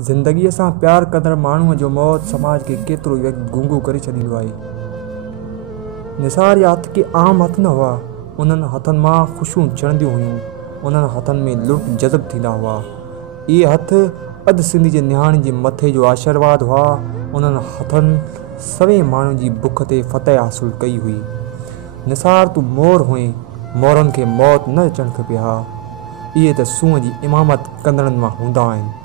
ज़िंदगीअ सां प्यार कंदड़ माण्हूअ जो मौत समाज के केतिरो वक़्तु गूंगो करे छॾींदो आहे। निसार जा हथ के आम हथ न हुआ, उन्हनि हथनि मां ख़ुशियूं चढ़ंदियूं हुयूं, उन्हनि हथनि में लुट जज़ब थींदा हुआ। इहे हथ अधु सिंधी जे निहाणी जे मथे जो आशीर्वाद हुआ। उन्हनि हथनि सवे माण्हुनि जी बुख ते फतह हासिल कई हुई। निसार तूं मोर हुए, मोरनि खे मौत न अचणु खपे हा। इहे त सूंहं जी इमामत कंदड़नि मां हूंदा आहिनि।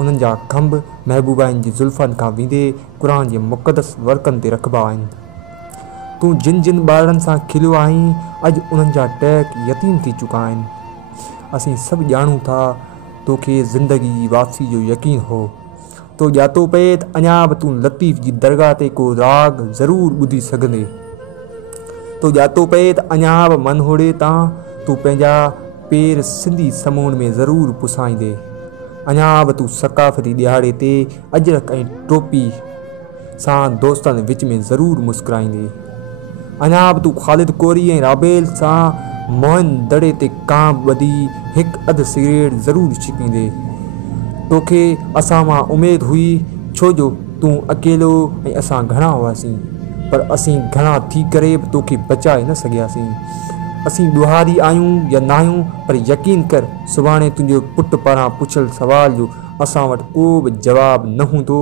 उन्हनि जा खंभ महबूबाइन जी ज़ुल्फ़नि खां वेंदे क़ुर जे मुक़दस वर्कनि ते रखिबा आहिनि। तूं जिन जिन ॿारनि सां खिलियो आहीं, अॼु उन्हनि जा टहक यतीम थी चुका आहिनि। असीं सभु ॼाणूं था तोखे ज़िंदगी जी वापसी जो यकीन हो। तो ॼातो पए त अञा बि तूं लतीफ़ जी दरगाह ते को राग ज़रूरु ॿुधी सघंदे। तो ॼातो पए त अञा बि मनहोड़े तां तूं पंहिंजा पेर सिंधी समूण में ज़रूरु पुसाईंदे। अञा बि तूं सकाफ़ती ॾियारे ते अजरक ऐं टोपी सां दोस्तनि विच में ज़रूरु मुस्कुराईंदे। अञा बि तूं ख़ालिद कोरी ऐं राबेल सां मोहन दड़े ते कांब ॿधी हिकु अधु सिगरेट ज़रूरु छिकींदे। तोखे असां मां उमेद हुई, छो जो तूं अकेलो ऐं असां घणा हुआसीं, पर असीं घणा थी करे बि तोखे बचाए न सघियासीं। असीं ॾुहारी आहियूं या न आहियूं, पर यकीन कर सुभाणे तुंहिंजो पुट पारां पुछियल सवाल जो असां वटि को बि जवाबु न हूंदो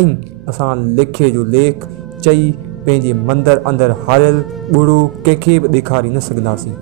ऐं असां लेखे जो लेख चई पंहिंजे मंदरु अंदरि हारियल ॿुड़ो कंहिंखे बि ॾेखारे न सघंदासीं।